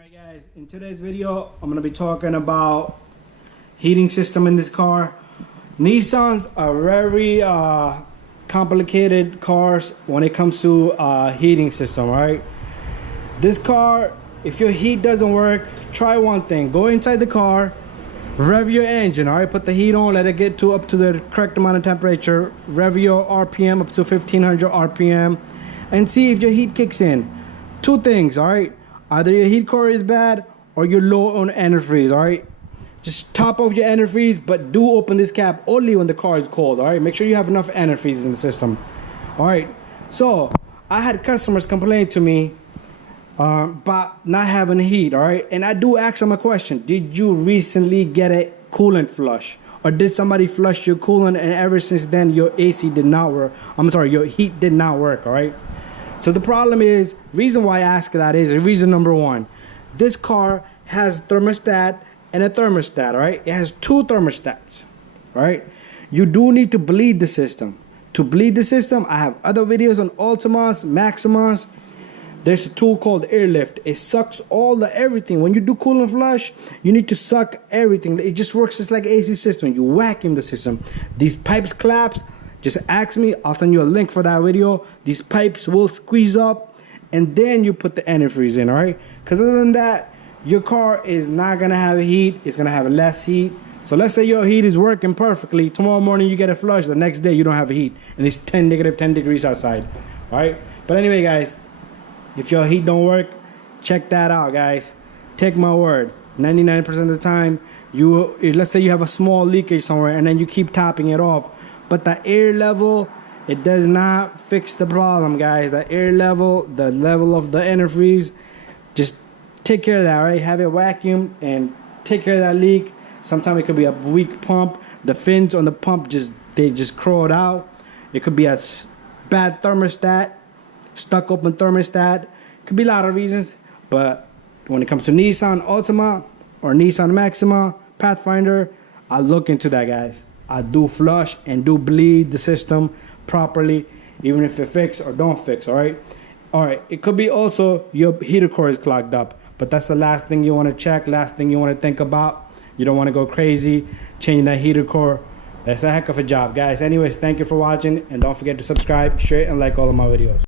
Alright guys, in today's video I'm going to be talking about heating system in this car. Nissans are very complicated cars when it comes to heating system, right? This car, if your heat doesn't work, try one thing. Go inside the car, rev your engine, alright? Put the heat on, let it get to up to the correct amount of temperature, rev your RPM up to 1500 RPM, and see if your heat kicks in. Two things, alright? Either your heat core is bad or you're low on antifreeze, alright? Just top off your antifreeze, but do open this cap only when the car is cold, alright? Make sure you have enough antifreeze in the system, alright? So, I had customers complain to me about not having heat, alright? And I do ask them a question. Did you recently get a coolant flush? Or did somebody flush your coolant and ever since then your AC did not work? I'm sorry, your heat did not work, alright? So the problem is, reason why I ask that is reason number one. This car has thermostat and a thermostat, right? It has two thermostats, right? You do need to bleed the system. To bleed the system, I have other videos on Altimas, Maximas. There's a tool called airlift. It sucks all the everything. When you do coolant flush, you need to suck everything. It just works just like AC system. You vacuum the system. These pipes collapse. Just ask me, I'll send you a link for that video. These pipes will squeeze up and then you put the antifreeze in, alright? Because other than that, your car is not going to have heat. It's going to have less heat. So let's say your heat is working perfectly. Tomorrow morning you get a flush. The next day you don't have heat. And it's negative 10 degrees outside. Alright? But anyway, guys, if your heat don't work, check that out, guys. Take my word. 99% of the time, let's say you have a small leakage somewhere and then you keep topping it off. But the air level, it does not fix the problem, guys. The air level, the level of the antifreeze, just take care of that, right? Have it vacuumed and take care of that leak. Sometimes it could be a weak pump. The fins on the pump they just crowed out. It could be a bad thermostat, stuck open thermostat. Could be a lot of reasons. But when it comes to Nissan Altima or Nissan Maxima, Pathfinder, I'll look into that, guys. I do flush and do bleed the system properly, even if it fix or don't fix, alright? Alright, it could be also your heater core is clogged up, but that's the last thing you want to check, last thing you want to think about. You don't want to go crazy changing that heater core. That's a heck of a job, guys. Anyways, thank you for watching, and don't forget to subscribe, share, and like all of my videos.